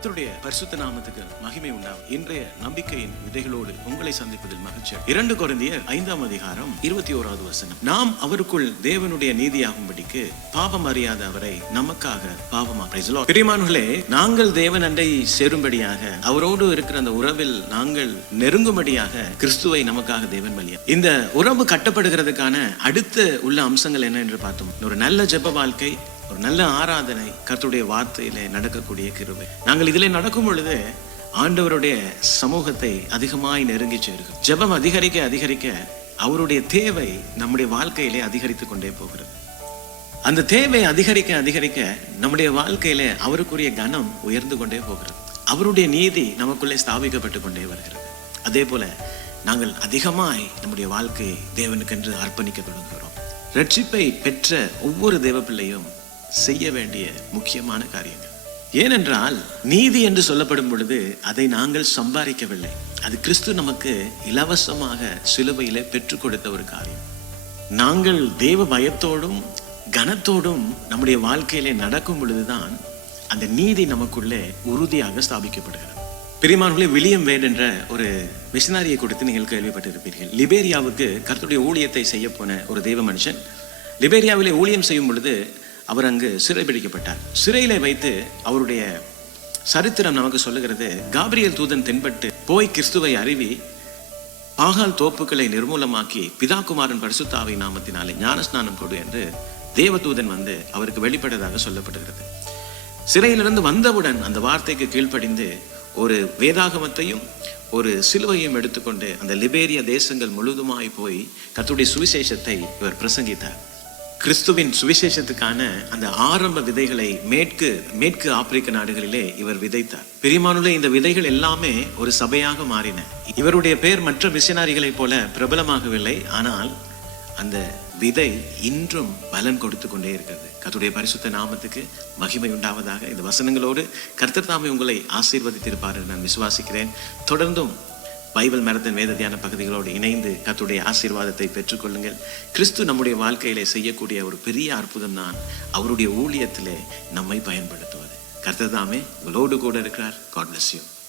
கத்தருடைய பரிசுத்த நாமத்துக்கு மகிமை உண்டாகும். இன்றைய நம்பிக்கையின் விதைகளோடு உங்களை சந்திப்பதில் மகிழ்ச்சி. இரண்டு குழந்தையர் ஐந்தாம் அதிகாரம் இருபத்தி ஓராவது வசனம். நாம் அவருக்குள் தேவனுடைய நீதியாகும்படிக்கு பாவம் அறியாத அவரை நமக்காக பாவமா பிரியமானங்களே நாங்கள் தேவன் அண்டை சேரும்படியாக அவரோடு இருக்கிற அந்த உறவில் நாங்கள் நெருங்கும்படியாக கிறிஸ்துவை நமக்காக தேவன் பலியா இந்த உறவு கட்டப்படுகிறதுக்கான அடுத்த உள்ள அம்சங்கள் என்ன என்று பார்த்தோம். ஒரு நல்ல ஜெப வாழ்க்கை ஒரு நல்ல ஆராதனை கர்த்தருடைய வார்த்தையில நடக்கக்கூடிய கிருபை. நாங்கள் இதில் நடக்கும் பொழுது ஆண்டவருடைய சமூகத்தை அதிகமாய் நெருங்கி சேருகிறோம். ஜெபம் அதிகரிக்க அதிகரிக்க அவருடைய தேவை நம்முடைய வாழ்க்கையிலே அதிகரித்து கொண்டே போகிறது. அந்த தேவை அதிகரிக்க அதிகரிக்க நம்முடைய வாழ்க்கையில அவருக்குரிய கனம் உயர்ந்து கொண்டே போகிறது. அவருடைய நீதி நமக்குள்ளே ஸ்தாபிக்கப்பட்டு கொண்டே வருகிறது. அதே போல நாங்கள் அதிகமாய் நம்முடைய வாழ்க்கையை தேவனுக்கென்று அர்ப்பணிக்க தொடங்குகிறோம். ரட்சிப்பை பெற்ற ஒவ்வொரு தேவ பிள்ளையும் செய்ய வேண்டிய முக்கியமான காரியங்கள். ஏனென்றால் நீதி என்று சொல்லப்படும் பொழுது அதை நாங்கள் சம்பாதிக்கவில்லை. அது கிறிஸ்து நமக்கு இலவசமாக சிலுவையில பெற்றுக் கொடுத்த ஒரு காரியம். நாங்கள் தேவ பயத்தோடும் கனத்தோடும் நம்முடைய வாழ்க்கையிலே நடக்கும் பொழுதுதான் அந்த நீதி நமக்குள்ளே உறுதியாக ஸ்தாபிக்கப்படுகிறது. பிரிமானங்களே வில்லியம் வேட் என்ற ஒரு மிஷினாரியை கொடுத்து நீங்கள் கேள்விப்பட்டிருப்பீர்கள். லிபேரியாவுக்கு கருத்துடைய ஊழியத்தை செய்ய போன ஒரு தெய்வ மனுஷன். லிபேரியாவிலே ஊழியம் செய்யும் பொழுது அவர் அங்கு சிறை பிடிக்கப்பட்டார். சிறையிலே வைத்து அவருடைய சரித்திரம் நமக்கு சொல்லுகிறது காபிரியல் தூதன் தென்பட்டு போய் கிறிஸ்துவை அறிவி பாகால் தோப்புக்களை நிர்மூலமாக்கி பிதாகுமாரன் பரிசுத்தாவை நாமத்தினாலே ஞானஸ்நானம் கொடு என்று தேவதூதன் வந்து அவருக்கு வெளிப்பட்டதாக சொல்லப்படுகிறது. சிறையிலிருந்து வந்தவுடன் அந்த வார்த்தைக்கு கீழ்ப்படிந்து ஒரு வேதாகமத்தையும் ஒரு சிலுவையும் எடுத்துக்கொண்டு அந்த லிபேரிய தேசங்கள் முழுதுமாய் போய் கத்துடைய சுவிசேஷத்தை இவர் பிரசங்கித்தார். கிறிஸ்துவின் சுவிசேஷத்துக்கான அந்த ஆரம்ப விதைகளை மேற்கு மேற்கு ஆப்பிரிக்க நாடுகளிலே இவர் விதைத்தார். பிரிமானுள்ள இந்த விதைகள் எல்லாமே ஒரு சபையாக மாறின. இவருடைய பெயர் மற்ற மிஷினாரிகளைப் போல பிரபலமாகவில்லை. ஆனால் அந்த விதை இன்றும் பலன் கொடுத்து கொண்டே இருக்கிறது. கத்துடைய பரிசுத்த நாமத்துக்கு மகிமை உண்டாவதாக. இந்த வசனங்களோடு கர்த்தர் தாமே உங்களை ஆசீர்வதித்திருப்பார் நான் விசுவாசிக்கிறேன். தொடர்ந்தும் பைபிள் மரத்தின் வேத தியான பகுதிகளோடு இணைந்து கத்துடைய ஆசீர்வாதத்தை பெற்றுக்கொள்ளுங்கள். கிறிஸ்து நம்முடைய வாழ்க்கையிலே செய்யக்கூடிய ஒரு பெரிய அற்புதம் தான் அவருடைய ஊழியத்திலே நம்மை பயன்படுத்துவது. கர்த்தர் தாமே உங்களோடு கூட இருக்கிறார். God bless